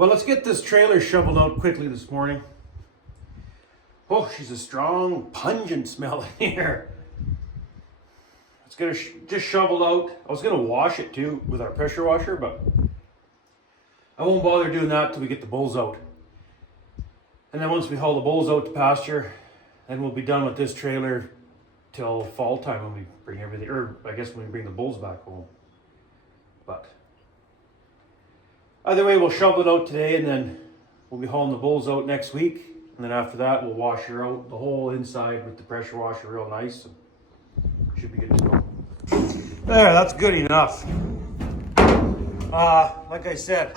Well, let's get this trailer shoveled out quickly this morning. Oh, she's a strong, pungent smell in here. It's gonna just shoveled out. I was gonna wash it too with our pressure washer, but I won't bother doing that till we get the bulls out. And then once we haul the bulls out to pasture, then we'll be done with this trailer till fall time when we bring everything, or I guess when we bring the bulls back home. But either way, we'll shovel it out today, and then we'll be hauling the bulls out next week. And then after that, we'll wash her out, the whole inside with the pressure washer real nice. And should be good to go. There, that's good enough. Like I said,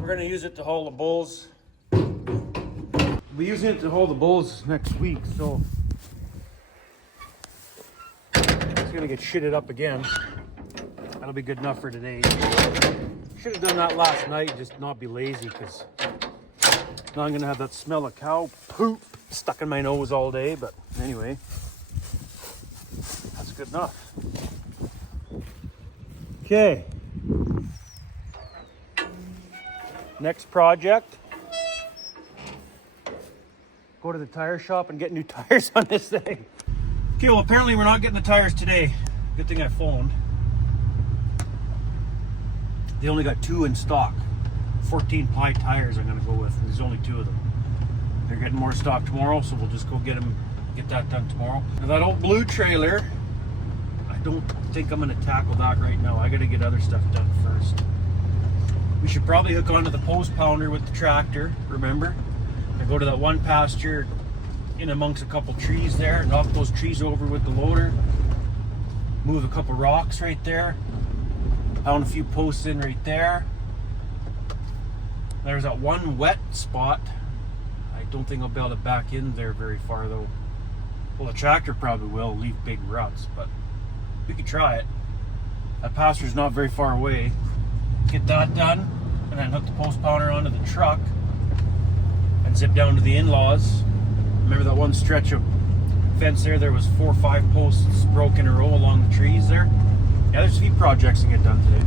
we're gonna use it to haul the bulls. We'll be using it to haul the bulls next week, so it's gonna get shitted up again. That'll be good enough for today. Should have done that last night, just not be lazy, because now I'm gonna have that smell of cow poop stuck in my nose all day. But anyway, that's good enough. Okay. Next project. Go to the tire shop and get new tires on this thing. Okay, well apparently we're not getting the tires today. Good thing I phoned. They only got 2 in stock. 14 ply tires I'm gonna go with. There's only 2 of them. They're getting more stock tomorrow, so we'll just go get that done tomorrow. Now that old blue trailer, I don't think I'm gonna tackle that right now. I gotta get other stuff done first. We should probably hook onto the post pounder with the tractor, remember? And go to that one pasture in amongst a couple trees there, knock those trees over with the loader, move a couple rocks right there, pound a few posts in right there. There's that one wet spot. I don't think I'll be able to back in there very far though. Well, the tractor probably will leave big ruts, but we could try it. That pasture's not very far away. Get that done, and then hook the post pounder onto the truck and zip down to the in-laws. Remember that one stretch of fence there? There was 4 or 5 posts broken in a row along the trees there. Yeah, there's a few projects to get done today.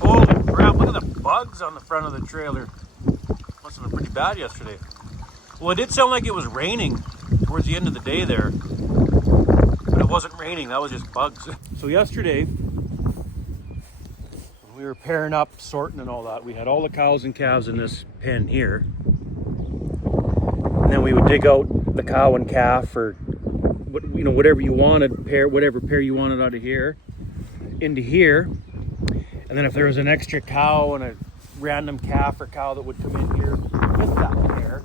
Holy crap, look at the bugs on the front of the trailer. Must have been pretty bad yesterday. Well, it did sound like it was raining towards the end of the day there. But it wasn't raining, that was just bugs. So yesterday, when we were pairing up, sorting and all that, we had all the cows and calves in this pen here. And then we would dig out the cow and calf, or whatever you wanted, whatever pair you wanted out of here, into here. And then if there was an extra cow and a random calf or cow that would come in here with that pair,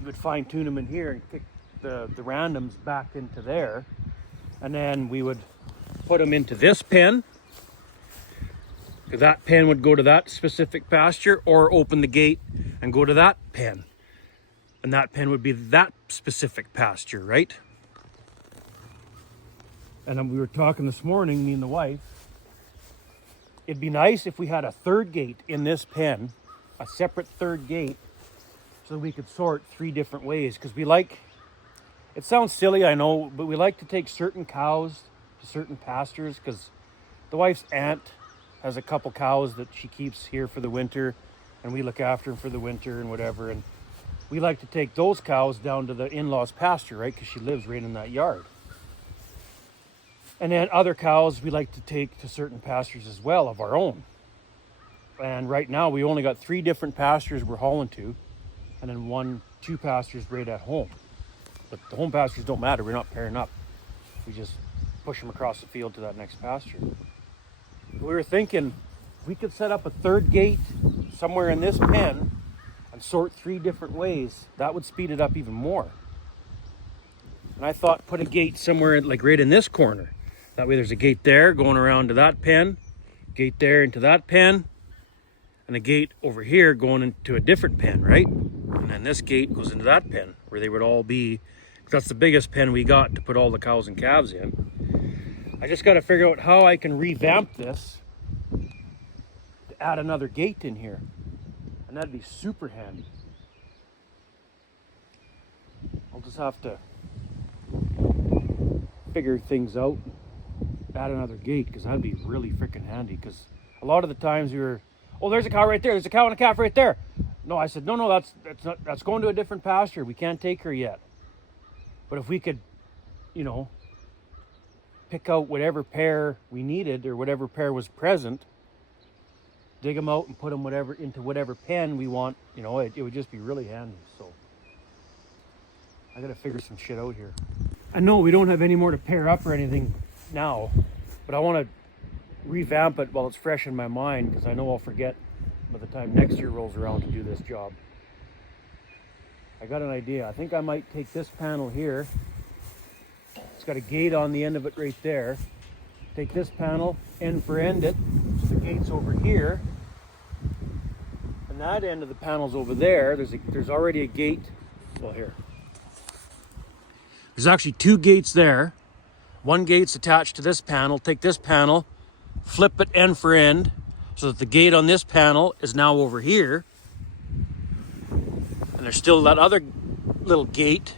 you would fine tune them in here and kick the randoms back into there. And then we would put them into this pen. That pen would go to that specific pasture, or open the gate and go to that pen. And that pen would be that specific pasture, right? And we were talking this morning, me and the wife, it'd be nice if we had a third gate in this pen, a separate third gate, so that we could sort 3 different ways. Because we like, it sounds silly, I know, but we like to take certain cows to certain pastures, because the wife's aunt has a couple cows that she keeps here for the winter, and we look after them for the winter and whatever. And we like to take those cows down to the in-laws pasture, right? Because she lives right in that yard. And then other cows we like to take to certain pastures as well of our own. And right now we only got 3 different pastures we're hauling to, and then 2 pastures right at home. But the home pastures don't matter, we're not pairing up. We just push them across the field to that next pasture. We were thinking we could set up a third gate somewhere in this pen and sort 3 different ways. That would speed it up even more. And I thought put a gate somewhere like right in this corner. That way there's a gate there going around to that pen, gate there into that pen, and a gate over here going into a different pen, right? And then this gate goes into that pen where they would all be. That's the biggest pen we got to put all the cows and calves in. I just got to figure out how I can revamp this to add another gate in here. And that'd be super handy. I'll just have to figure things out, add another gate, because that'd be really freaking handy. Because a lot of the times we were Oh, there's a cow right there. There's a cow and a calf right there. No, I said, no, that's going to a different pasture. We can't take her yet. But if we could, you know, pick out whatever pair we needed or whatever pair was present, dig them out and put them into whatever pen we want, you know, it would just be really handy. So I got to figure some shit out here. I know we don't have any more to pair up or anything now, but I want to revamp it while it's fresh in my mind, because I know I'll forget by the time next year rolls around to do this job. I got an idea. I think I might take this panel here. It's got a gate on the end of it right there. Take this panel, end for end it, so the gate's over here. And that end of the panel's over there. There's already a gate. Well, here. There's actually two gates there. One gate's attached to this panel. Take this panel, flip it end for end, so that the gate on this panel is now over here. And there's still that other little gate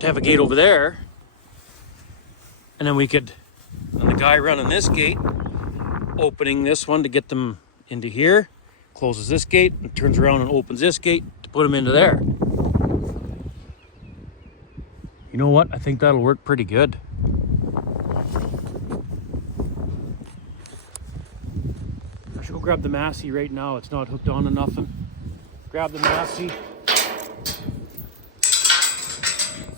to have a gate over there. And then and the guy running this gate, opening this one to get them into here, closes this gate and turns around and opens this gate to put them into there. You know what? I think that'll work pretty good. I should go grab the Massey right now. It's not hooked on to nothing. Grab the Massey.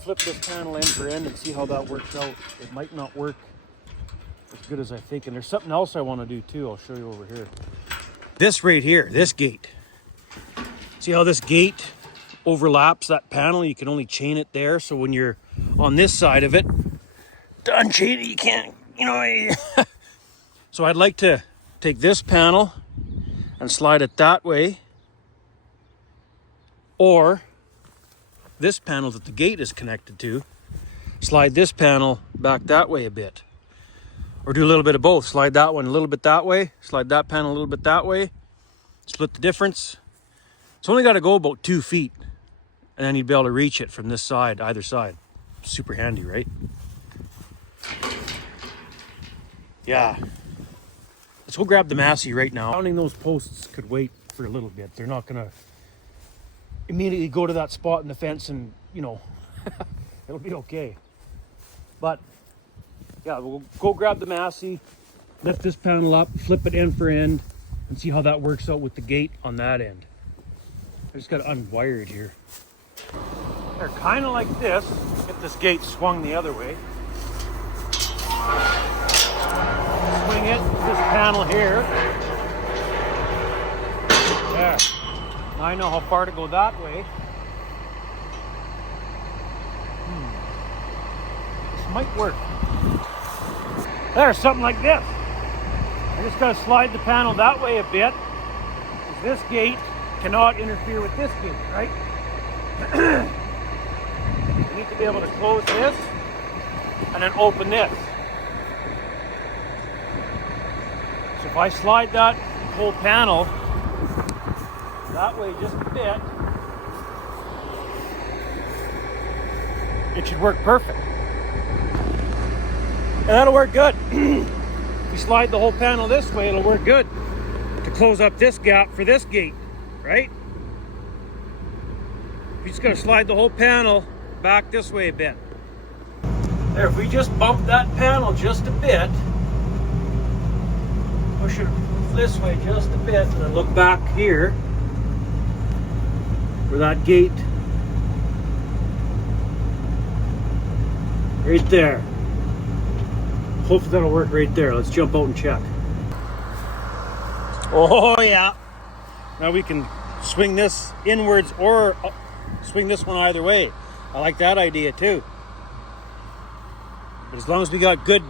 Flip this panel end for end and see how that works out. It might not work as good as I think. And there's something else I want to do too. I'll show you over here. This right here, this gate. See how this gate overlaps that panel? You can only chain it there. So when you're on this side of it, to unchain it, you can't, you know. So I'd like to take this panel and slide it that way. Or this panel that the gate is connected to, slide this panel back that way a bit. Or do a little bit of both. Slide that one a little bit that way, slide that panel a little bit that way, split the difference. It's only got to go about 2 feet, and then you'd be able to reach it from this side, either side. Super handy, right? Yeah. Let's go grab the Massey right now. Mounting those posts could wait for a little bit. They're not going to immediately go to that spot in the fence and, you know, it'll be okay. But yeah, we'll go grab the Massey, lift this panel up, flip it end for end, and see how that works out with the gate on that end. I just got to unwire it here. They're kind of like this. Get this gate swung the other way. Swing it, this panel here. There. Now I know how far to go that way. This might work. There's something like this. I just got to slide the panel that way a bit, because this gate cannot interfere with this gate, right? You need to be able to close this and then open this. So if I slide that whole panel that way just a bit, it should work perfect. And that'll work good. If you slide the whole panel this way, it'll work good to close up this gap for this gate, right? You just gotta slide the whole panel back this way a bit. There, if we just bump that panel just a bit, push it this way just a bit, and then look back here for that gate. Right there. Hopefully that'll work right there. Let's jump out and check. Oh yeah. Now we can swing this inwards or swing this one either way. I like that idea too. But as long as we got good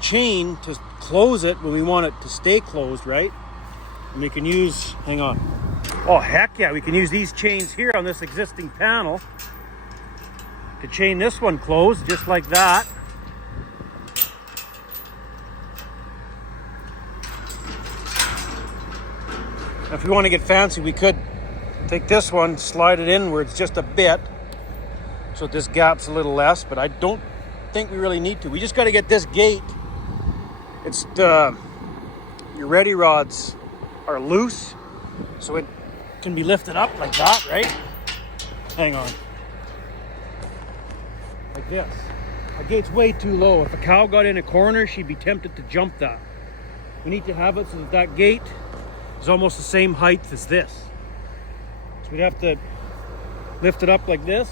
chain to close it when we want it to stay closed, right? And we can use, hang on. Oh heck yeah, we can use these chains here on this existing panel to chain this one closed just like that. If we want to get fancy, we could take this one, slide it inwards just a bit so this gap's a little less, but I don't think we really need to. We just got to get this gate. It's your ready rods are loose, so it can be lifted up like that, right? Hang on. Like this. The gate's way too low. If a cow got in a corner, she'd be tempted to jump that. We need to have it so that that gate is almost the same height as this. So we'd have to lift it up like this.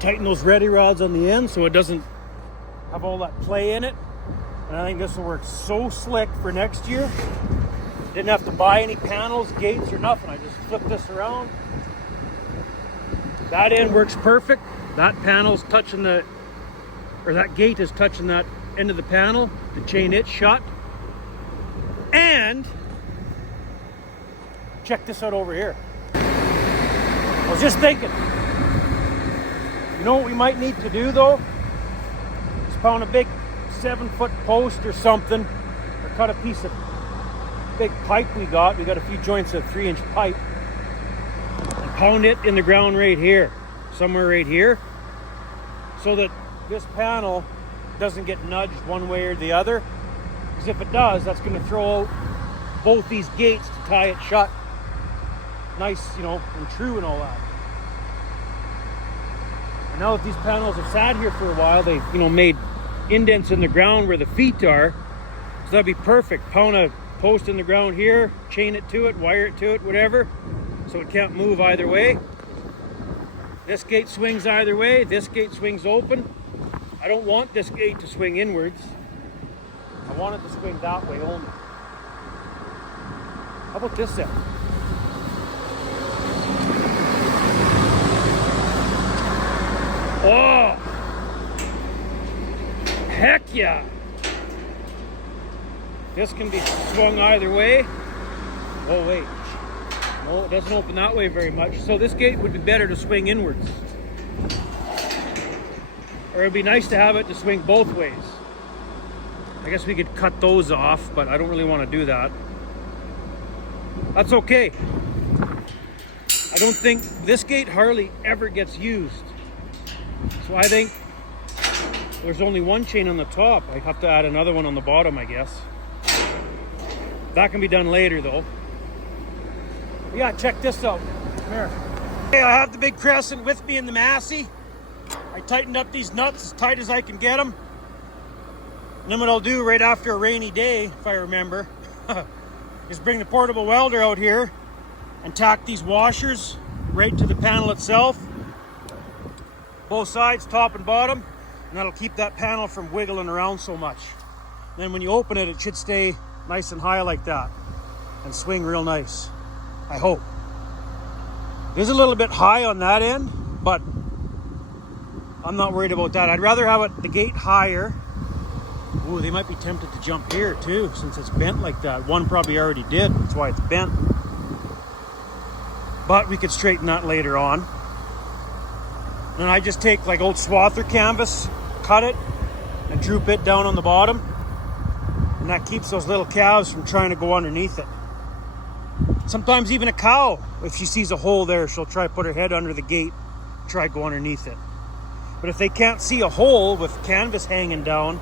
Tighten those ready rods on the end so it doesn't have all that play in it. And I think this will work so slick for next year. Didn't have to buy any panels, gates, or nothing. I just flip this around. That end works perfect. That panel's touching the, or that gate is touching that end of the panel to chain it shut. And check this out over here. I was just thinking, you know what we might need to do though? Is pound a big 7-foot post or something, or cut a piece of big pipe we got. We got a few joints of 3-inch pipe, and pound it in the ground right here, somewhere right here, so that this panel doesn't get nudged one way or the other. Because if it does, that's going to throw out both these gates to tie it shut. Nice, you know, and true and all that. And now that these panels have sat here for a while, they've, you know, made indents in the ground where the feet are. So that'd be perfect. Pound a post in the ground here, chain it to it, wire it to it, whatever, so it can't move either way. This gate swings either way. This gate swings open. I don't want this gate to swing inwards. I want it to swing that way only. How about this then? Oh! Heck yeah! This can be swung either way. Oh wait. No, it doesn't open that way very much. So this gate would be better to swing inwards. Or it'd be nice to have it to swing both ways. I guess we could cut those off, but I don't really want to do that. That's okay. I don't think this gate hardly ever gets used. So I think there's only one chain on the top. I have to add another one on the bottom, I guess. That can be done later though. Yeah, check this out. Come here. Okay, I have the big crescent with me in the Massey. I tightened up these nuts as tight as I can get them. And then what I'll do right after a rainy day, if I remember, is bring the portable welder out here and tack these washers right to the panel itself. Both sides, top and bottom. And that'll keep that panel from wiggling around so much. Then when you open it, it should stay nice and high like that and swing real nice, I hope. It is a little bit high on that end, but I'm not worried about that. I'd rather have the gate higher. Ooh, they might be tempted to jump here too, since it's bent like that. One probably already did, that's why it's bent. But we could straighten that later on. And I just take like old swather canvas, cut it, and droop it down on the bottom. And that keeps those little calves from trying to go underneath it. Sometimes even a cow, if she sees a hole there, she'll try to put her head under the gate, try to go underneath it. But if they can't see a hole with canvas hanging down,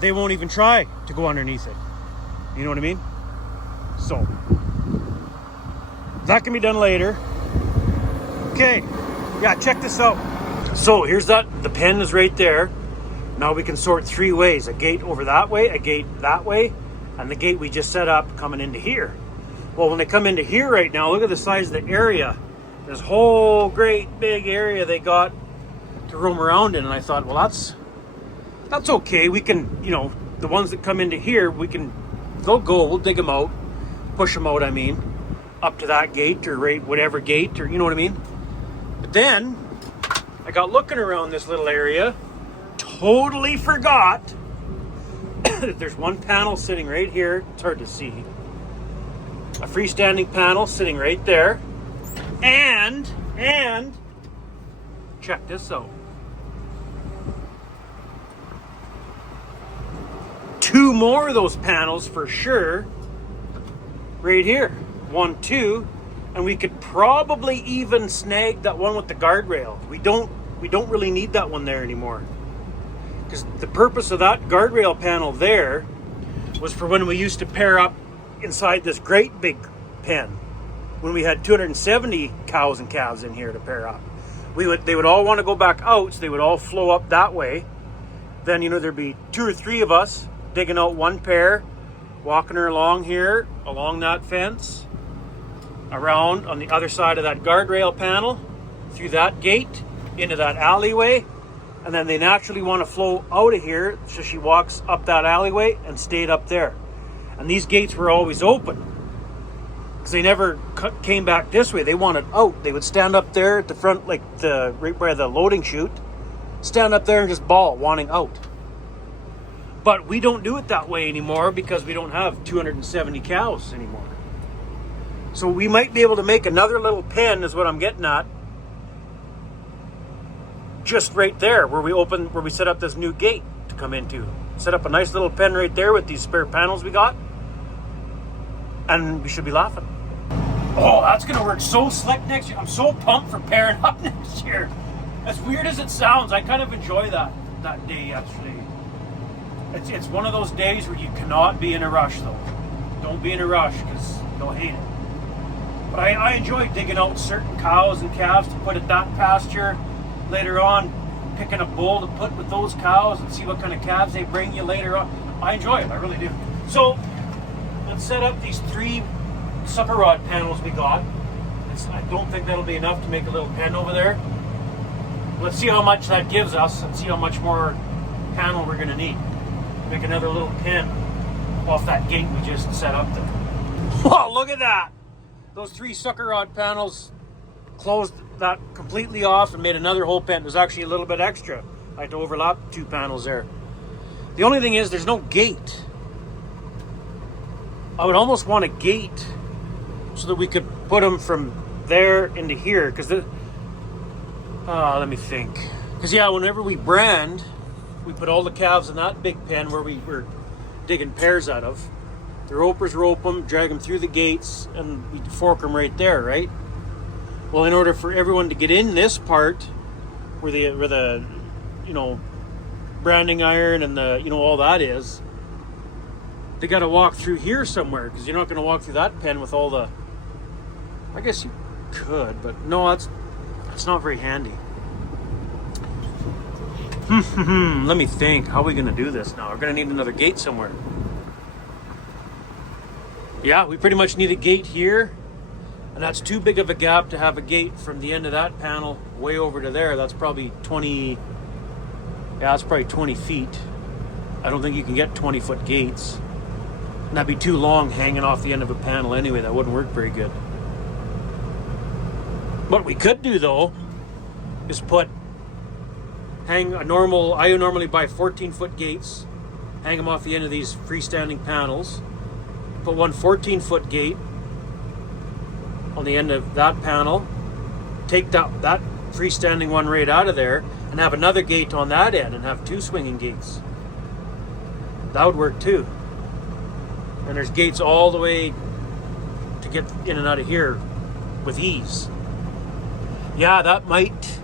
they won't even try to go underneath it. You know what I mean? So, that can be done later. Okay, yeah, check this out. So here's the pen is right there. Now we can sort 3 ways: a gate over that way, a gate that way, and the gate we just set up coming into here. Well, when they come into here right now, look at the size of the area. This whole great big area they got to roam around in, and I thought, well, that's okay. We can, you know, the ones that come into here, they'll go, we'll dig them out, push them out, I mean, up to that gate or right, whatever gate, or you know what I mean? But then I got looking around this little area, totally forgot that there's one panel sitting right here. It's hard to see. A freestanding panel sitting right there. And check this out. 2 more of those panels for sure right here. 1, 2, and we could probably even snag that one with the guardrail. We don't really need that one there anymore, Because the purpose of that guardrail panel there was for when we used to pair up inside this great big pen. When we had 270 cows and calves in here to pair up. They would all want to go back out, so they would all flow up that way. Then, you know, there'd be 2 or 3 of us digging out one pair, walking her along here, along that fence, around on the other side of that guardrail panel, through that gate, into that alleyway, and then they naturally want to flow out of here, so she walks up that alleyway and stayed up there. And these gates were always open, because they never came back this way. They wanted out. They would stand up there at the front, like right where the loading chute, stand up there and just bawl, wanting out. But we don't do it that way anymore because we don't have 270 cows anymore. So we might be able to make another little pen, is what I'm getting at, just right there where we set up this new gate to come into. Set up a nice little pen right there with these spare panels we got, and we should be laughing. Oh, that's gonna work so slick next year. I'm so pumped for pairing up next year. As weird as it sounds, I kind of enjoy that day yesterday. It's one of those days where you cannot be in a rush, though. Don't be in a rush, because you'll hate it. But I enjoy digging out certain cows and calves to put at that pasture. Later on, picking a bull to put with those cows and see what kind of calves they bring you later on. I enjoy it, I really do. So, let's set up these 3 sucker rod panels we got. I don't think that'll be enough to make a little pen over there. Let's see how much that gives us and see how much more panel we're gonna need. Make another little pen off that gate we just set up there. Whoa, look at that! Those 3 sucker rod panels closed that completely off and made another whole pen. There's actually a little bit extra. I had to overlap 2 panels there. The only thing is there's no gate. I would almost want a gate so that we could put them from there into here, because let me think. Because yeah, whenever we brand, we put all the calves in that big pen where we were digging pairs out of. The ropers rope them, drag them through the gates, and we fork them right there, right? Well, in order for everyone to get in this part, where the branding iron and all that is, they got to walk through here somewhere, because you're not going to walk through that pen with all the. I guess you could, but no, that's not very handy. Let me think. How are we going to do this now? We're going to need another gate somewhere. Yeah, we pretty much need a gate here. And that's too big of a gap to have a gate from the end of that panel way over to there. That's probably 20... Yeah, that's probably 20 feet. I don't think you can get 20-foot gates. And that'd be too long hanging off the end of a panel anyway. That wouldn't work very good. What we could do, though, is I normally buy 14-foot gates, hang them off the end of these freestanding panels, put one 14-foot gate on the end of that panel, take that freestanding one right out of there, and have another gate on that end, and have 2 swinging gates. That would work too. And there's gates all the way to get in and out of here with ease. Yeah, that might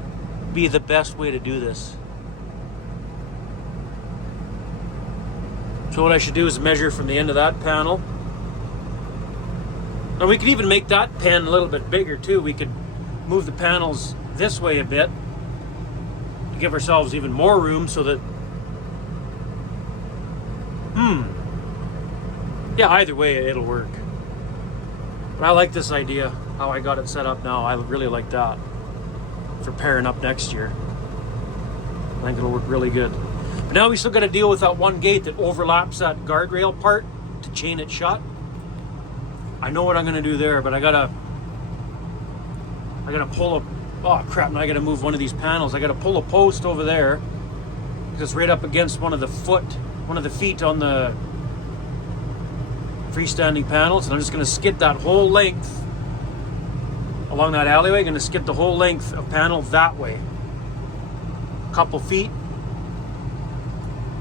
be the best way to do this. So what I should do is measure from the end of that panel. Now we could even make that pen a little bit bigger too. We could move the panels this way a bit to give ourselves even more room so that yeah, either way it'll work. But I like this idea, how I got it set up now. I really like that for pairing up next year. I think it'll work really good. But now we still got to deal with that one gate that overlaps that guardrail part to chain it shut. I know what I'm going to do there, but I gotta pull a. Oh crap! Now I got to move one of these panels. I got to pull a post over there because it's right up against one of the feet on the freestanding panels, and I'm just going to skid that whole length along that alleyway. Going to skid the whole length of panel that way, a couple feet.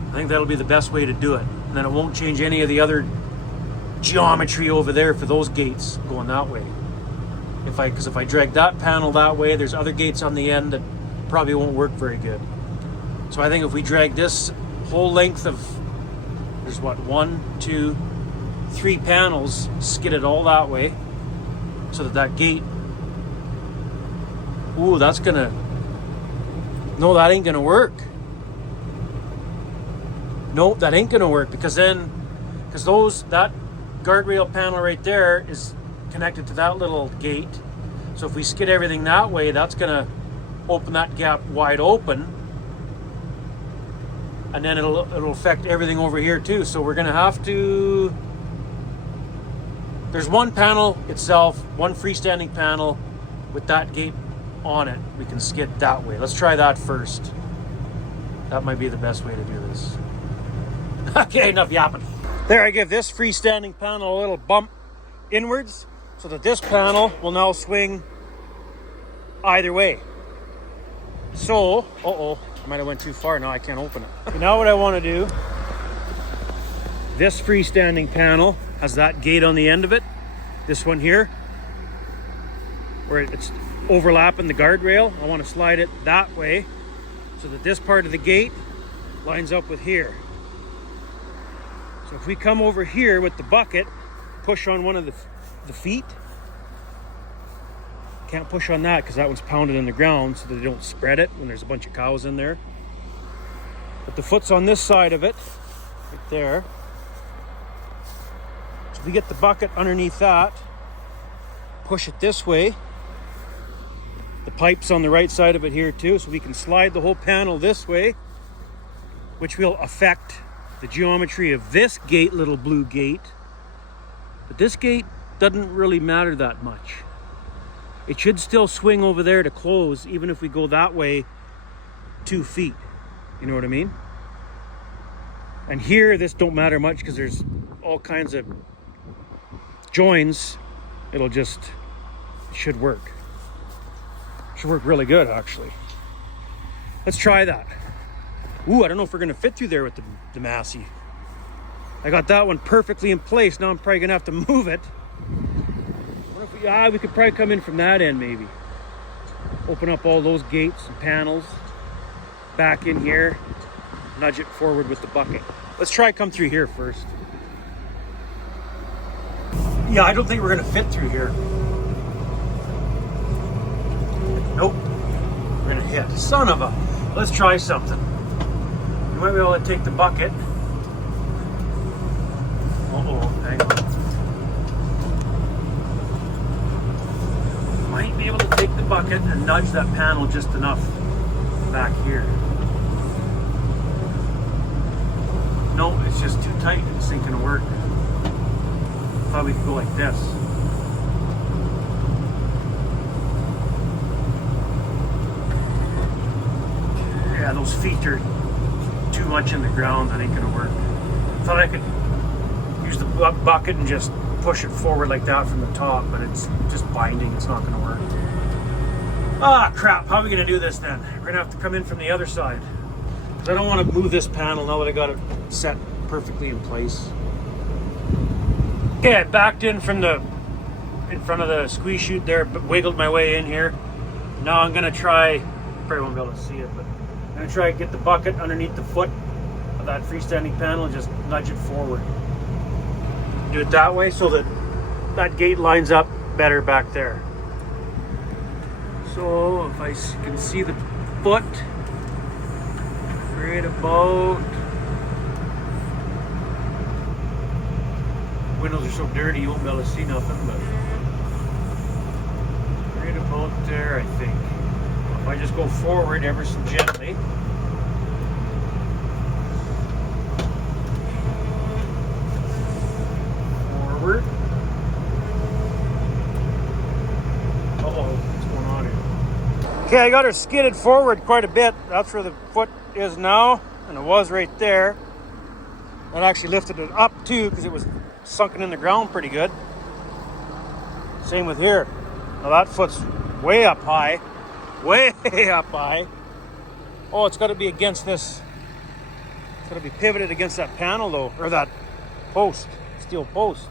I think that'll be the best way to do it, and then it won't change any of the other geometry over there for those gates going that way. Because if I drag that panel that way, there's other gates on the end that probably won't work very good. So I think if we drag this whole length of, there's what, 1, 2, 3 panels, skid it all that way, so that gate, ooh, that's gonna, no, that ain't gonna work. No, that ain't gonna work, because that guardrail panel right there is connected to that little gate. So if we skid everything that way, that's gonna open that gap wide open, and then it'll affect everything over here too. So we're gonna have to, there's one panel itself, one freestanding panel with that gate on it. We can skid that way. Let's try that first. That might be the best way to do this. Okay, enough yapping. There, I give this freestanding panel a little bump inwards so that this panel will now swing either way. So, I might have went too far. Now I can't open it. Now what I want to do, this freestanding panel has that gate on the end of it. This one here, where it's overlapping the guardrail, I want to slide it that way so that this part of the gate lines up with here. So if we come over here with the bucket, push on one of the feet. Can't push on that because that one's pounded in the ground so that they don't spread it when there's a bunch of cows in there. But the foot's on this side of it, right there. So we get the bucket underneath that, push it this way. The pipe's on the right side of it here too, so we can slide the whole panel this way, which will affect the geometry of this gate, little blue gate. But this gate doesn't really matter that much. It should still swing over there to close, even if we go that way 2 feet. You know what I mean? And here, this don't matter much because there's all kinds of joins. It should work. Should work really good, actually. Let's try that. Ooh, I don't know if we're gonna fit through there with the Massey. I got that one perfectly in place. Now I'm probably gonna have to move it. We could probably come in from that end, maybe. Open up all those gates and panels. Back in here. Nudge it forward with the bucket. Let's try come through here first. Yeah, I don't think we're gonna fit through here. Nope. We're gonna hit. Son of a. Let's try something. You might be able to take the bucket. Hang on. Might be able to take the bucket and nudge that panel just enough back here. No, it's just too tight. This ain't gonna work. Thought we could go like this. Yeah, those feet are too much in the ground. That ain't gonna work. Thought I could use the bucket and just push it forward like that from the top, but it's just binding. It's not gonna work. Ah, crap. How are we gonna do this then? We're gonna have to come in from the other side. I don't want to move this panel now that I got it set perfectly in place. Okay, I backed in from in front of the squeeze chute there, but wiggled my way in here. Now I'm gonna try, probably won't be able to see it, but I'm gonna try to get the bucket underneath the foot of that freestanding panel and just nudge it forward. Do it that way so that that gate lines up better back there. So if I can see the foot right about, windows are so dirty you won't be able to see nothing, but right about there, I think. If I just go forward ever so gently. Forward. What's going on here? Okay, I got her skidded forward quite a bit. That's where the foot is now, and it was right there. That actually lifted it up too because it was sunken in the ground pretty good. Same with here. Now that foot's way up high. Way up high. Oh, it's got to be against this. It's got to be pivoted against that panel though, or that post, steel post.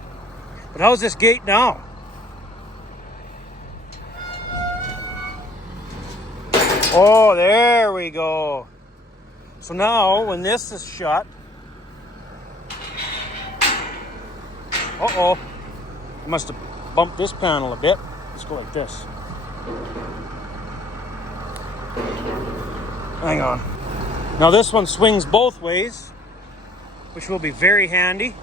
But how's this gate now? Oh, there we go. So now when this is shut, I must have bumped this panel a bit. Let's go like this. Hang on. Now this one swings both ways, which will be very handy.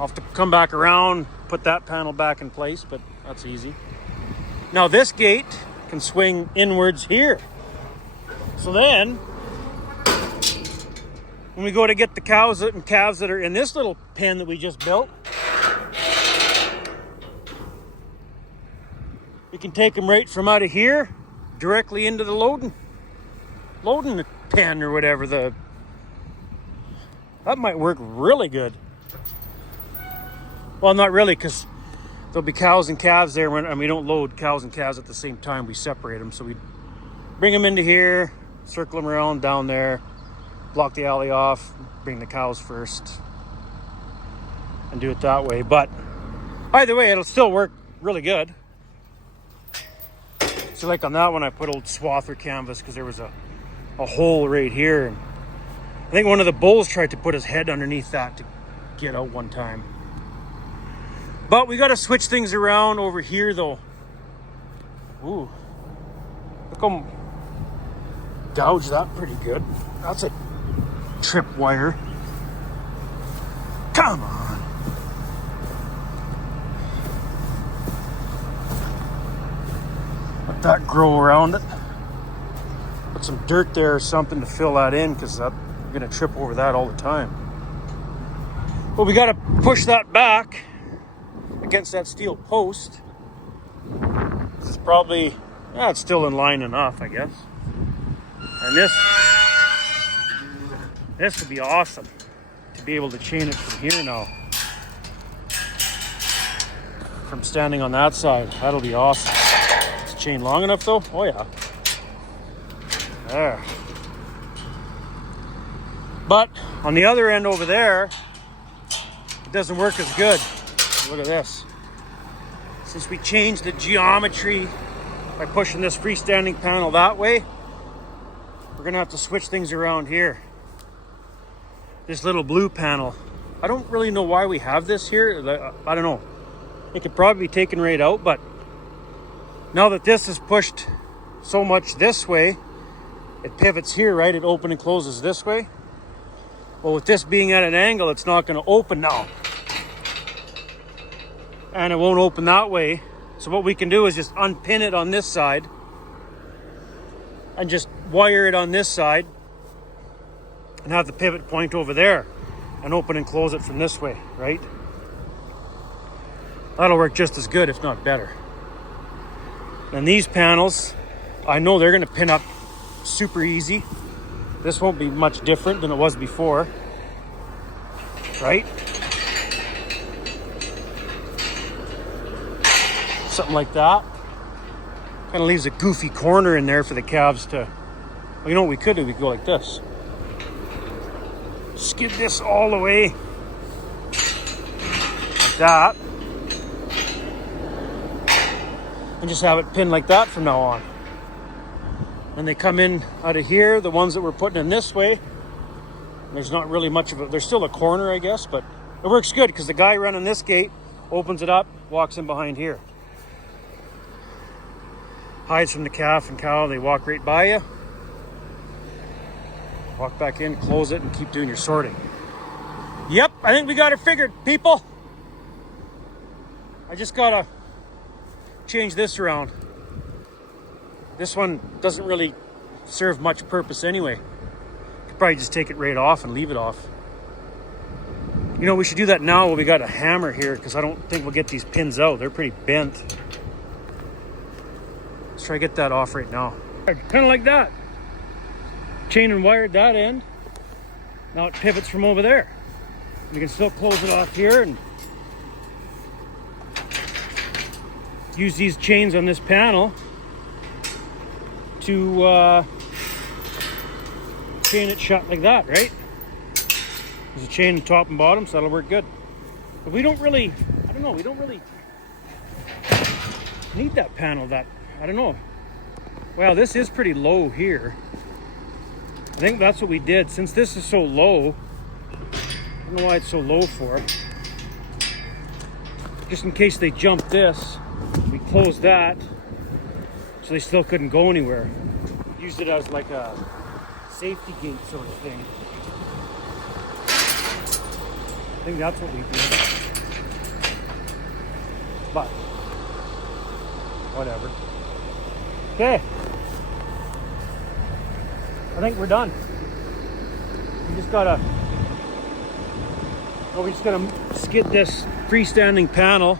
I'll have to come back around, put that panel back in place, but that's easy. Now this gate can swing inwards here. So then, when we go to get the cows and calves that are in this little pen that we just built, we can take them right from out of here directly into the loading pen or whatever. That might work really good. Well, not really, because there'll be cows and calves there, and we don't load cows and calves at the same time. We separate them. So we bring them into here, circle them around down there, block the alley off, bring the cows first, and do it that way. But either way, it'll still work really good. So like on that one, I put old swather canvas because there was a hole right here. And I think one of the bulls tried to put his head underneath that to get out one time. But we got to switch things around over here though. Ooh, look how gouged that pretty good. That's a trip wire. Come on. Let that grow around it. Put some dirt there or something to fill that in, because I'm gonna trip over that all the time. But we got to push that back against that steel post. It's probably, it's still in line enough, I guess. And this would be awesome to be able to chain it from here now. From standing on that side, that'll be awesome. Is the chain long enough though? Oh yeah. There. But on the other end over there, it doesn't work as good. Look at this. Since we changed the geometry by pushing this freestanding panel that way, we're gonna have to switch things around here. This little blue panel, I don't really know why we have this here. I don't know. It could probably be taken right out, but now that this is pushed so much this way, it pivots here, right? It opens and closes this way. Well, with this being at an angle, it's not gonna open now. And it won't open that way. So what we can do is just unpin it on this side and just wire it on this side and have the pivot point over there and open and close it from this way, right? That'll work just as good, if not better. And these panels, I know they're gonna pin up super easy. This won't be much different than it was before, right? Something like that. Kind of leaves a goofy corner in there for the calves to, well, you know what we could do? We could go like this. Skid this all the way. Like that. And just have it pinned like that from now on. When they come in out of here, the ones that we're putting in this way, there's not really much of it. There's still a corner, I guess, but it works good because the guy running this gate opens it up, walks in behind here. Hides from the calf and cow, they walk right by you. Walk back in, close it, and keep doing your sorting. Yep, I think we got it figured, people. I just gotta change this around. This one doesn't really serve much purpose anyway. Could probably just take it right off and leave it off. You know, we should do that now while we got a hammer here, because I don't think we'll get these pins out. They're pretty bent. Let's try to get that off right now. Kind of like that. Chain and wired that end. Now it pivots from over there. We can still close it off here and use these chains on this panel to chain it shut like that, right? There's a chain top and bottom, so that'll work good. But we don't really, I don't know, we don't really need that panel, that, I don't know. Well, this is pretty low here. I think that's what we did. Since this is so low, I don't know why it's so low for. Just in case they jump this, we closed that so they still couldn't go anywhere. Used it as like a safety gate sort of thing. I think that's what we did. But whatever. Okay. I think we're done. We just gotta skid this freestanding panel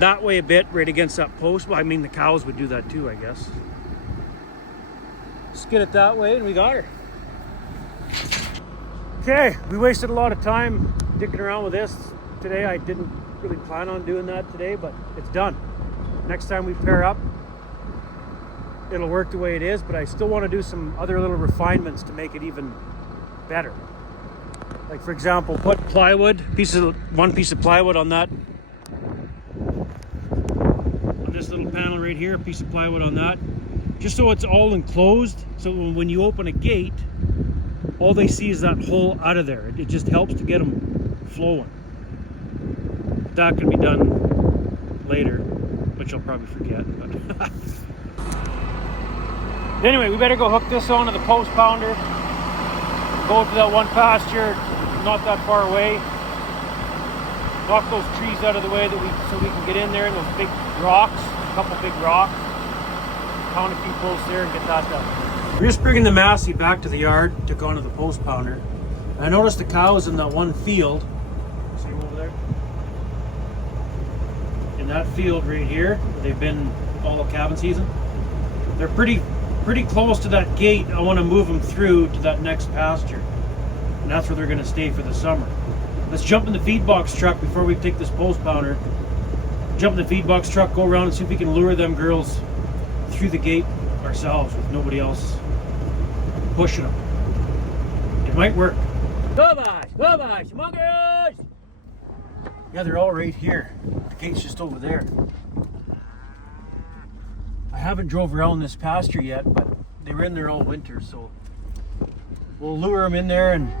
that way a bit, right against that post. Well, I mean, the cows would do that too, I guess. Skid it that way and we got her. Okay, we wasted a lot of time dicking around with this today. I didn't really plan on doing that today, but it's done. Next time we pair up, it'll work the way it is, but I still want to do some other little refinements to make it even better. Like, for example, put plywood, one piece of plywood on that, on this little panel right here, a piece of plywood on that, just so it's all enclosed, so when you open a gate, all they see is that hole out of there. It just helps to get them flowing. That can be done later, which I'll probably forget. But anyway, we better go hook this onto the post pounder. Go to that one pasture, not that far away. Knock those trees out of the way so we can get in there, and those big rocks, a couple big rocks. Pound a few posts there and get that done. We're just bringing the Massey back to the yard to go onto the post pounder. And I noticed the cows in that one field. See them over there? In that field right here, where they've been all the calving season. They're pretty close to that gate. I want to move them through to that next pasture. And that's where they're going to stay for the summer. Let's jump in the feed box truck before we take this post pounder. Jump in the feed box truck, go around and see if we can lure them girls through the gate ourselves with nobody else pushing them. It might work. Go boys, come on girls! Yeah, they're all right here. The gate's just over there. I haven't drove around this pasture yet, but they were in there all winter, so we'll lure them in there and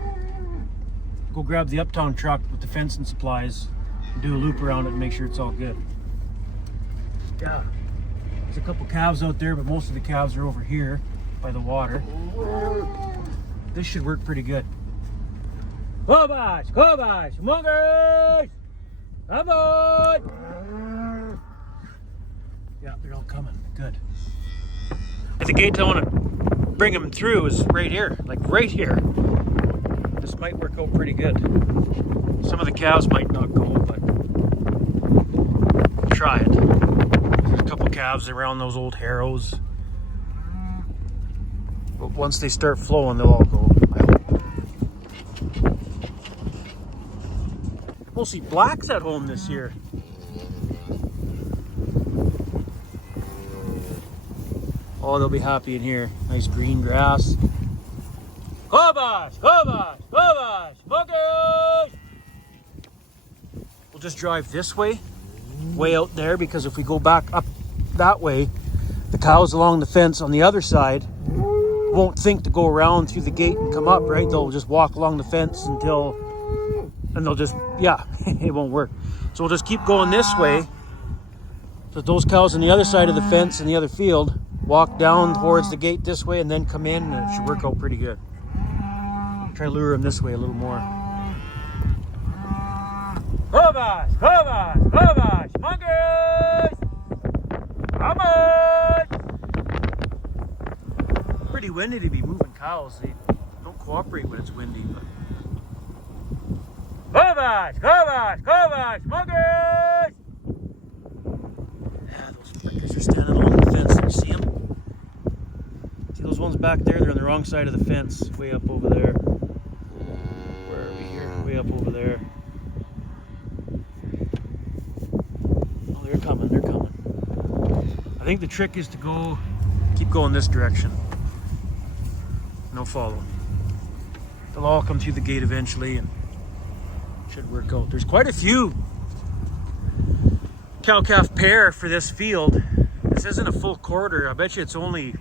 go grab the uptown truck with the fencing supplies and do a loop around it and make sure it's all good. Yeah, there's a couple calves out there, but most of the calves are over here by the water. This should work pretty good. Go boys, come on girls! Come on! Yeah, they're all coming. Good. And the gate I want to bring them through is right here, like right here. This might work out pretty good. Some of the calves might not go, but try it. There's a couple calves around those old harrows. But once they start flowing, they'll all go, I hope. Mostly blacks at home this year. Oh, they'll be happy in here. Nice green grass. Kobash! We'll just drive this way out there, because if we go back up that way, the cows along the fence on the other side won't think to go around through the gate and come up, right? They'll just walk along the fence and they'll just, yeah, it won't work. So we'll just keep going this way. So those cows on the other side of the fence in the other field walk down towards the gate this way and then come in, and it should work out pretty good. Try to lure them this way a little more. Kobash! Monkeys! Come on! Pretty windy to be moving cows. They don't cooperate when it's windy, but. Kobash! Monkeys! Yeah, those frickers are standing along the fence. You see them? See those ones back there? They're on the wrong side of the fence, way up over there. Where are we here? Way up over there. Oh, they're coming. I think the trick is to keep going this direction. No follow. They'll all come through the gate eventually and should work out. There's quite a few cow-calf pair for this field. This isn't a full quarter. I bet you it's only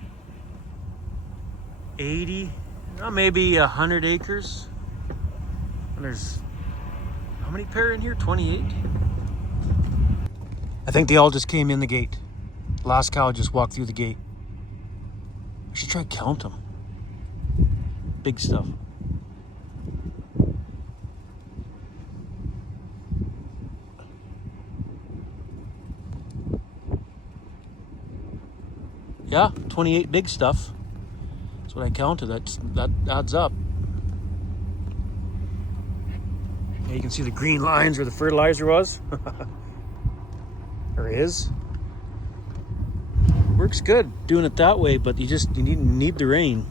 80, maybe 100 acres. And there's, how many pair in here? 28? I think they all just came in the gate. Last cow just walked through the gate. I should try to count them. Big stuff. Yeah, 28 big stuff. That's what I counted. That adds up. Yeah, you can see the green lines where the fertilizer was. Or is. Works good doing it that way, but you need the rain.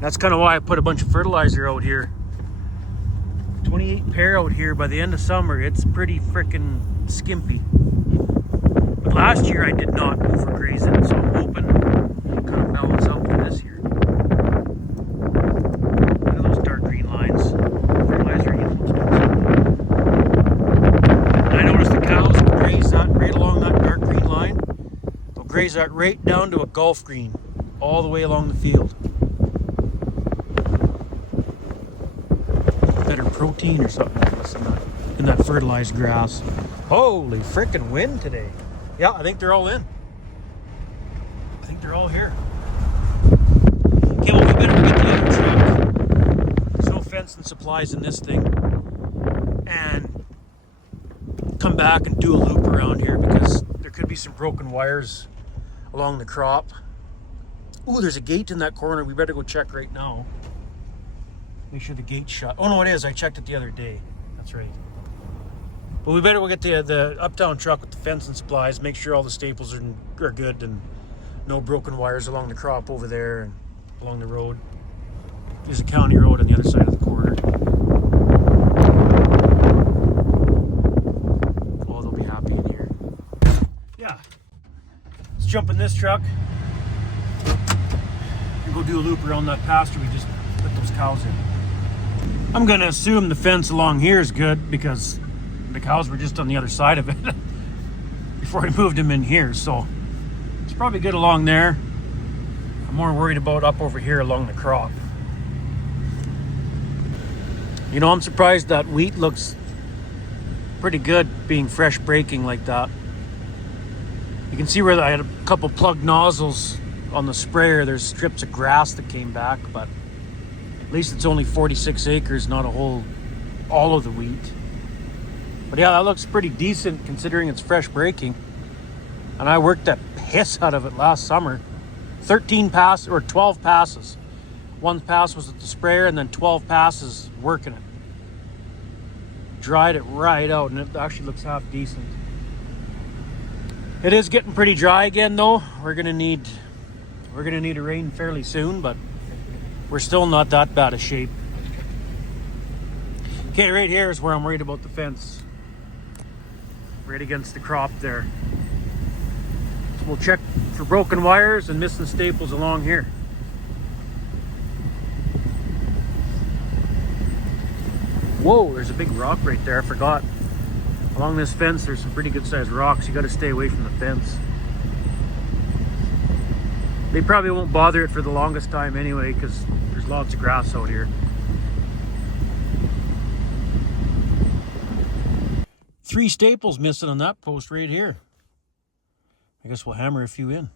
That's kind of why I put a bunch of fertilizer out here. 28 pair out here. By the end of summer, it's pretty freaking skimpy. But last year I did not go for grazing, so I'm hoping it'll kind of balance out for this year. Look at those dark green lines. Fertilizer equals. I noticed the cows will graze that right along that dark green line. They'll graze that right down to a golf green, all the way along the field. Better protein or something in that fertilized grass. Holy frickin' wind today. Yeah, I think they're all in. I think they're all here. Okay, well, we better get the other truck. There's no fence and supplies in this thing. And come back and do a loop around here because there could be some broken wires along the crop. Ooh, there's a gate in that corner. We better go check right now. Make sure the gate's shut. Oh, no, it is. I checked it the other day. That's right. But we better go get the uptown truck with the fence and supplies, make sure all the staples are good and no broken wires along the crop over there and along the road. There's a county road on the other side of the corner. Oh, they'll be happy in here. Yeah. Let's jump in this truck and go do a loop around that pasture we just put those cows in. I'm going to assume the fence along here is good because the cows were just on the other side of it before I moved them in here, so it's probably good along there. I'm more worried about up over here along the crop. You know, I'm surprised that wheat looks pretty good being fresh breaking like that. You can see where I had a couple plugged nozzles on the sprayer. There's strips of grass that came back, but at least it's only 46 acres, not all of the wheat. But yeah, that looks pretty decent considering it's fresh breaking. And I worked the piss out of it last summer. 12 passes. One pass was at the sprayer and then 12 passes working it. Dried it right out and it actually looks half decent. It is getting pretty dry again though. We're gonna need a rain fairly soon, but we're still not that bad a shape. Okay, right here is where I'm worried about the fence. Right against the crop there. So we'll check for broken wires and missing staples along here. Whoa, there's a big rock right there, I forgot. Along this fence there's some pretty good sized rocks. You got to stay away from the fence. They probably won't bother it for the longest time anyway because there's lots of grass out here. 3 staples missing on that post right here. I guess we'll hammer a few in.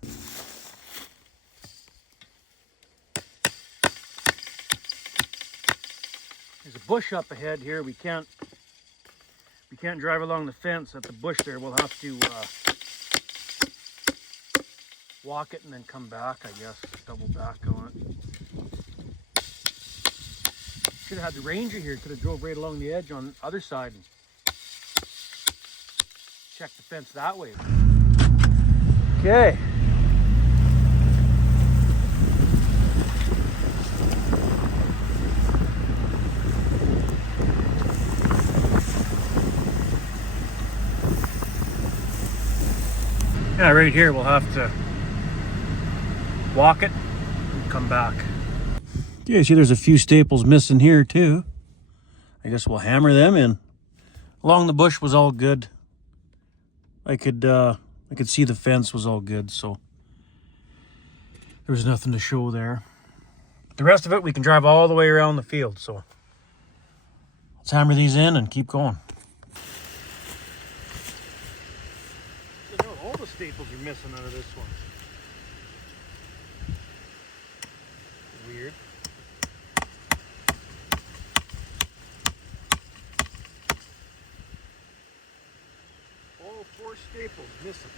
There's a bush up ahead here. We can't drive along the fence at the bush there. We'll have to walk it and then come back, I guess. Double back on it. Should have had the ranger here. Could have drove right along the edge on the other side and check the fence that way. Okay. Yeah, right here we'll have to walk it and come back. Yeah, see there's a few staples missing here too. I guess we'll hammer them in. Along the bush was all good. I could I could see the fence was all good, so there was nothing to show there. The rest of it, we can drive all the way around the field, so let's hammer these in and keep going. You know, all the staples are missing out of this one. Weird. All 4 staples missing.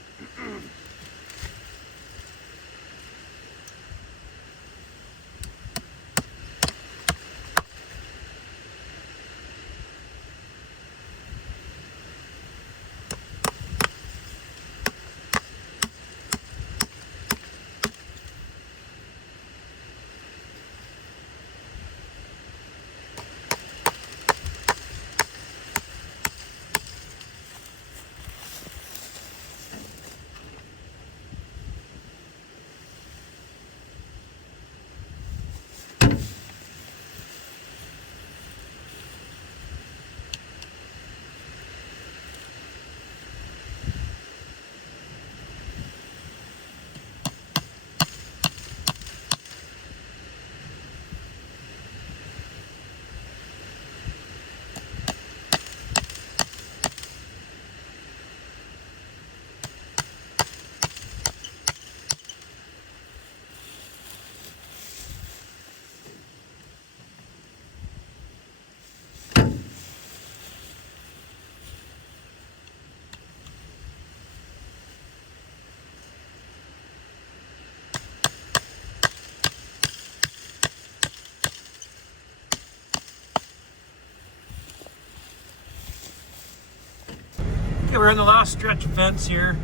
Okay, we're in the last stretch of fence here.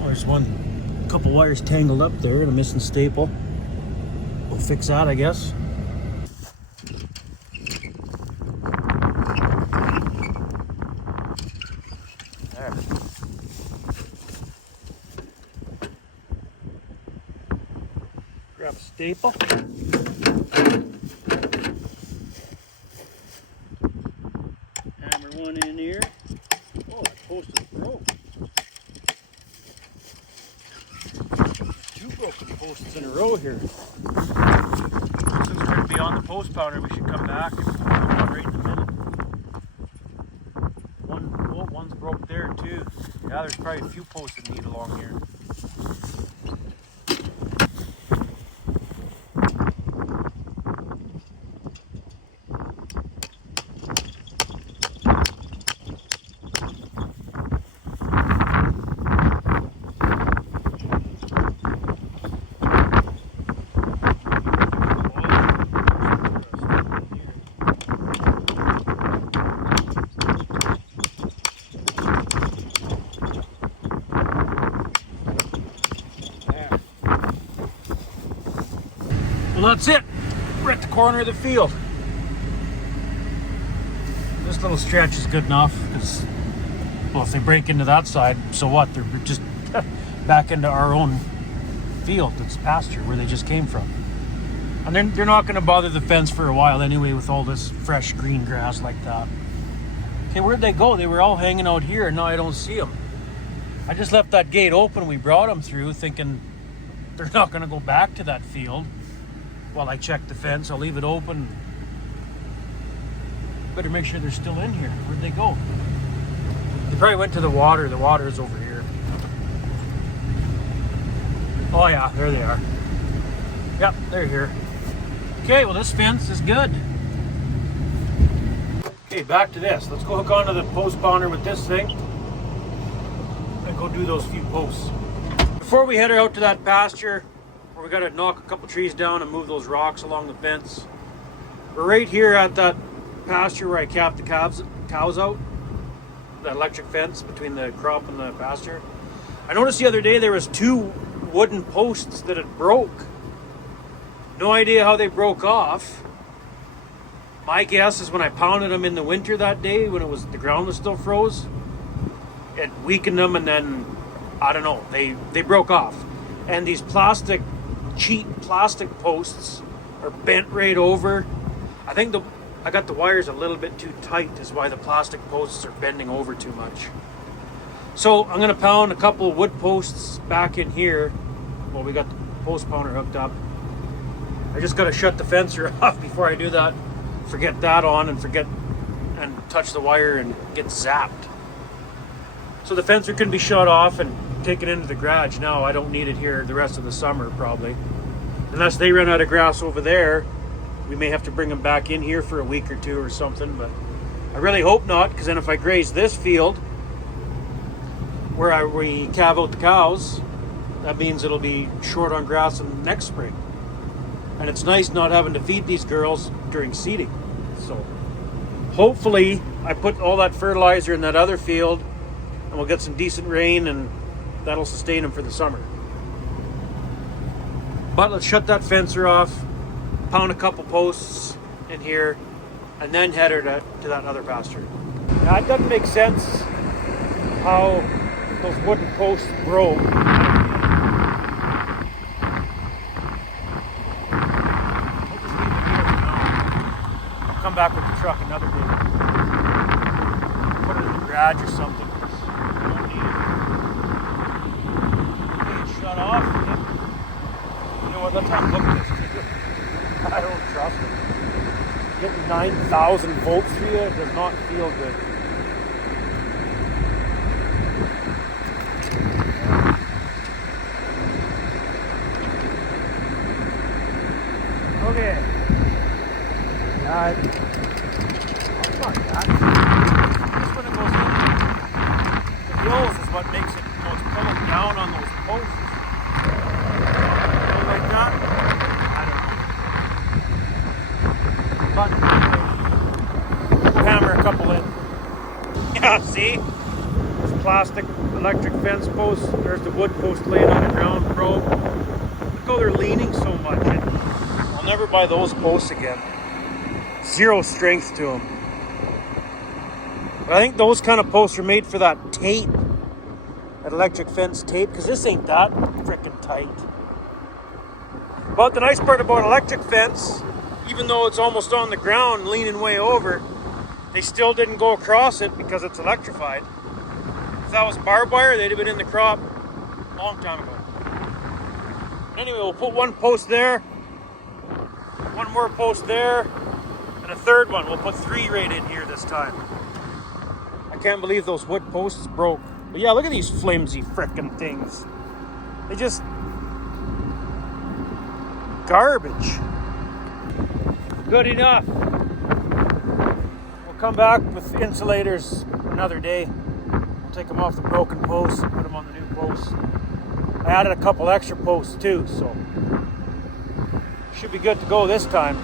There's couple wires tangled up there and a missing staple. We'll fix that, I guess. There. Grab a staple. Hammer one in here. Oh, that post is broke. 2 broken posts in a row here. Since we're going to be on the post pounder, we should come back and put one right in the middle. One's broke there too. Yeah, there's probably a few posts that need along here. Well, that's it. We're at the corner of the field. This little stretch is good enough because, well, if they break into that side, so what? They're just back into our own field. It's pasture where they just came from. And they're not going to bother the fence for a while anyway with all this fresh green grass like that. Okay, where'd they go? They were all hanging out here and now I don't see them. I just left that gate open. We brought them through thinking they're not going to go back to that field. While I check the fence, I'll leave it open. Better make sure they're still in here. Where'd they go? They probably went to the water. The water is over here. Oh yeah, there they are. Yep, they're here. Okay, well this fence is good. Okay, back to this. Let's go hook onto the post pounder with this thing and go do those few posts. Before we head out to that pasture, where we got to knock a couple trees down and move those rocks along the fence. We're right here at that pasture where I capped the cows out. That electric fence between the crop and the pasture. I noticed the other day there was 2 wooden posts that had broke. No idea how they broke off. My guess is when I pounded them in the winter that day, when the ground was still froze, it weakened them and then, I don't know, they broke off. And these cheap plastic posts are bent right over. I think I got the wires a little bit too tight, is why the plastic posts are bending over too much. So I'm gonna pound a couple of wood posts back in here. Well, we got the post pounder hooked up. I just gotta shut the fencer off before I do that. Forget that on and touch the wire and get zapped. So the fencer can be shut off and taken into the garage. Now I don't need it here the rest of the summer probably. Unless they run out of grass over there, we may have to bring them back in here for a week or two or something, but I really hope not, because then if I graze this field where we calve out the cows, that means it'll be short on grass in next spring. And it's nice not having to feed these girls during seeding. So hopefully I put all that fertilizer in that other field and we'll get some decent rain and that'll sustain them for the summer. But let's shut that fencer off, pound a couple posts in here, and then head her to that other pasture. Now it doesn't make sense how those wooden posts broke. I'll come back with the truck another day. Put it in the garage or something. I don't need it. Okay, it's shut off. You know what? Let's have a look at this. I don't trust it. Getting 9,000 volts through it does not feel good. Okay. It's not bad. Just when it goes in, the hills is what makes it, it's pulling down on those posts. Something like that. I don't know. But we'll hammer a couple in. Yeah, see? This plastic electric fence post. There's the wood post laying on the ground probe. Look how they're leaning so much. I'll never buy those posts again. Zero strength to them. But I think those kind of posts are made for that tape, that electric fence tape, because this ain't that freaking tight. But the nice part about electric fence, even though it's almost on the ground, leaning way over, they still didn't go across it because it's electrified. If that was barbed wire, they'd have been in the crop a long time ago. Anyway, we'll put one post there, one more post there, and a third one. We'll put 3 right in here this time. I can't believe those wood posts broke. But yeah, look at these flimsy frickin' things. They just... garbage. Good enough. We'll come back with insulators another day. We'll take them off the broken posts and put them on the new posts. I added a couple extra posts too, so should be good to go this time.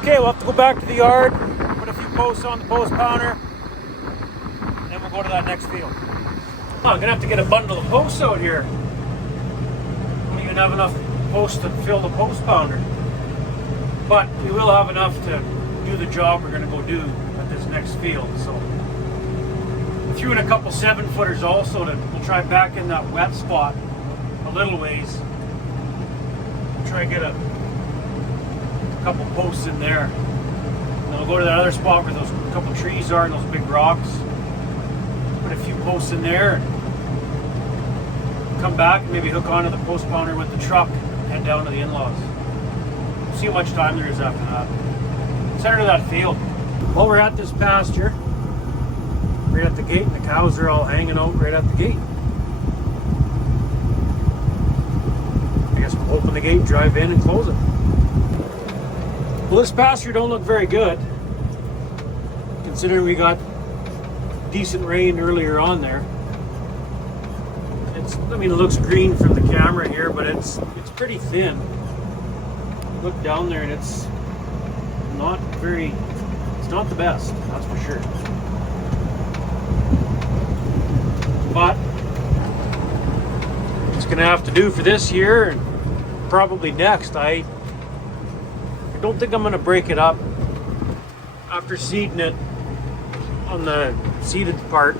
Okay, we'll have to go back to the yard, put a few posts on the post pounder, and then we'll go to that next field. Oh, I'm gonna have to get a bundle of posts out here. Don't even have enough posts to fill the post pounder. But we will have enough to do the job we're gonna go do at this next field. So I threw in a couple 7-footers also to we'll try back in that wet spot a little ways. We'll try and get a couple posts in there. And then we'll go to that other spot where those couple trees are and those big rocks. Put a few posts in there and come back and maybe hook onto the post pounder with the truck and head down to the in-laws. See how much time there is after that. Let's head to that field. Well, we're at this pasture, right at the gate, and the cows are all hanging out right at the gate. I guess we'll open the gate, drive in, and close it. Well, this pasture don't look very good, considering we got decent rain earlier on there. I mean, it looks green from the camera here, but it's pretty thin. Look down there and it's not the best, that's for sure. But it's gonna have to do for this year and probably next. I don't think I'm gonna break it up after seeding it on the seeded part.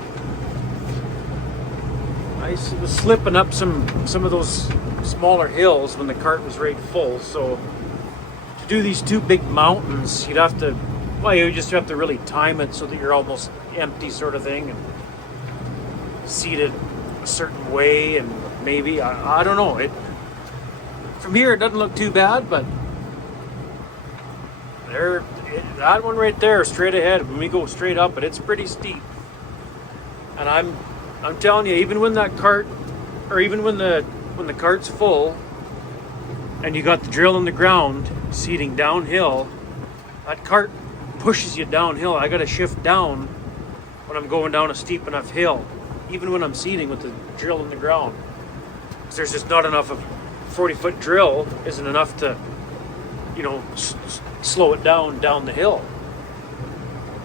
I was slipping up some of those smaller hills when the cart was right full, so To do these two big mountains, you'd have to, well, you just have to really time it so that you're almost empty sort of thing, and seed it a certain way, and maybe, I don't know. From here it doesn't look too bad, but that one right there, straight ahead, when we go straight up, but it's pretty steep. And I'm telling you, even when that cart, or even when the cart's full, and you got the drill in the ground, seeding downhill, that cart pushes you downhill. I got to shift down when I'm going down a steep enough hill, even when I'm seeding with the drill in the ground. Because there's just not enough of 40-foot drill isn't enough to, slow it down the hill.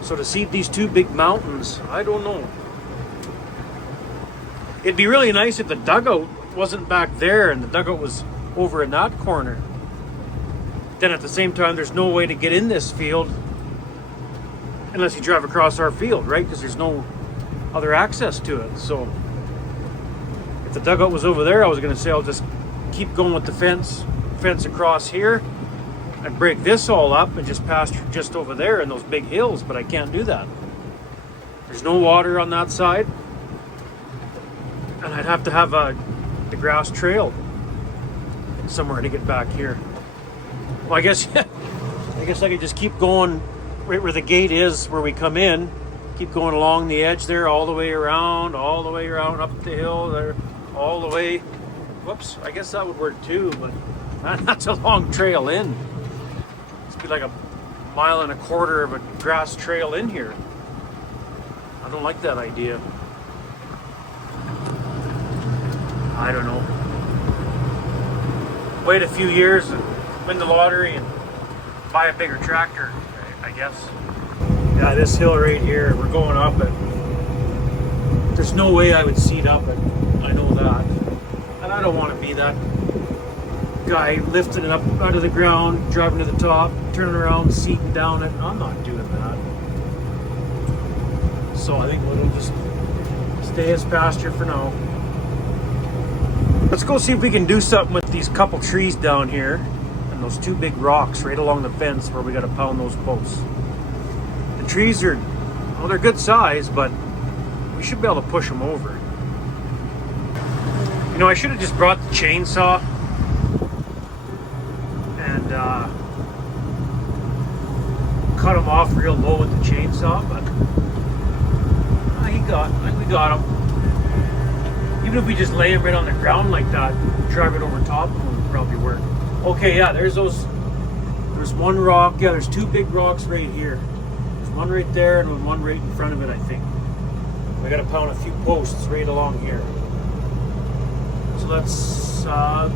So to seed these two big mountains, I don't know. It'd be really nice if the dugout wasn't back there and the dugout was over in that corner. Then at the same time, there's no way to get in this field unless you drive across our field, right? Because there's no other access to it. So if the dugout was over there, I was going to say I'll just keep going with the fence across here and break this all up and just pasture just over there in those big hills, but I can't do that. There's no water on that side, and I'd have to have the grass trail somewhere to get back here. Well, I guess I could just keep going right where the gate is, where we come in, keep going along the edge there, all the way around, up the hill there, all the way. Whoops, I guess that would work too, but that's a long trail in. It's be like a 1.25 miles of a grass trail in here. I don't like that idea. I don't know. Wait a few years and win the lottery and buy a bigger tractor, I guess. Yeah, this hill right here, we're going up it. There's no way I would seed up it. I know that. And I don't want to be that guy lifting it up out of the ground, driving to the top, turning around, seeding down it. I'm not doing that. So I think we'll just stay as pasture for now. Let's go see if we can do something with these couple trees down here and those two big rocks right along the fence where we got to pound those posts. The trees are, well, they're good size, but we should be able to push them over. I should have just brought the chainsaw and cut them off real low with the chainsaw, but we got them. Even if we just lay them right on the ground like that, drive it over top of them, it would probably work. Okay, yeah, there's one rock. Yeah, there's two big rocks right here. There's one right there and one right in front of it, I think. We got to pound a few posts right along here. So let's try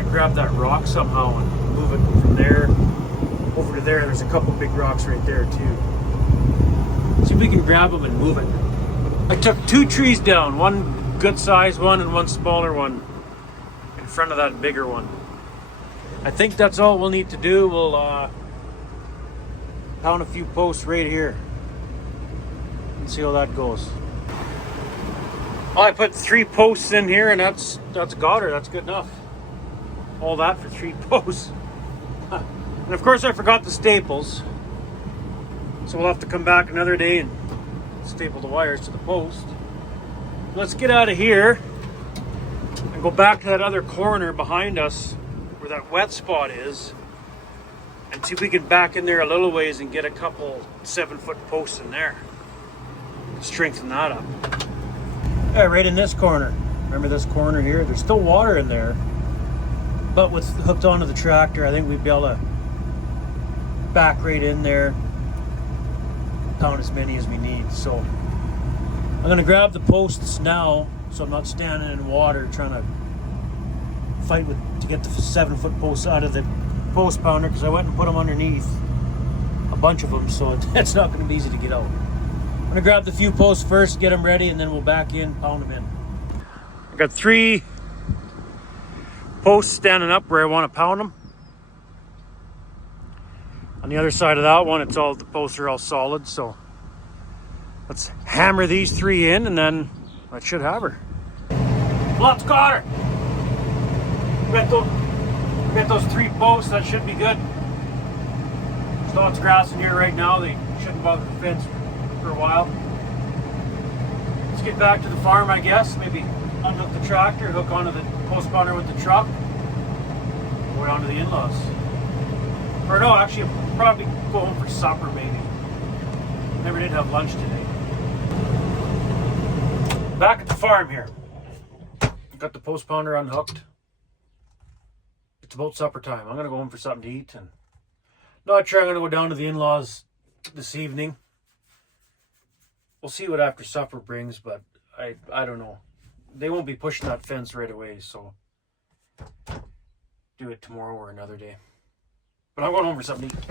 and grab that rock somehow and move it from there over to there. There's a couple big rocks right there too. See if we can grab them and move it. I took two trees down, one good size one and one smaller one in front of that bigger one. I think that's all we'll need to do. We'll pound a few posts right here and see how that goes. Well, I put 3 posts in here, and that's got her. That's good enough. All that for 3 posts. And of course I forgot the staples, so we'll have to come back another day and staple the wires to the post. Let's get out of here and go back to that other corner behind us where that wet spot is and see if we can back in there a little ways and get a couple 7-foot posts in there. Strengthen that up. Yeah, right in this corner. Remember this corner here? There's still water in there, but with hooked onto the tractor, I think we'd be able to back right in there, pound as many as we need. So I'm going to grab the posts now so I'm not standing in water trying to fight to get the 7-foot posts out of the post pounder, because I went and put them underneath, a bunch of them, so it's not going to be easy to get out. I'm going to grab the few posts first, get them ready, and then we'll back in, pound them in. I've got 3 posts standing up where I want to pound them. On the other side of that one, the posts are all solid, so let's hammer these 3 in, and then that should have her. Let's got her. Get those 3 posts, that should be good. There's lots of grass in here right now. They shouldn't bother the fence for a while. Let's get back to the farm, I guess. Maybe unhook the tractor, hook onto the postponder with the truck, go down to the in-laws. Or no, actually, I'll probably go home for supper, maybe. Never did have lunch today. Back at the farm here. Got the postponder unhooked. It's about supper time. I'm gonna go home for something to eat, and not sure I'm gonna go down to the in-laws this evening. We'll see what after supper brings, but I don't know. They won't be pushing that fence right away, so do it tomorrow or another day. But I'm going home for something to eat.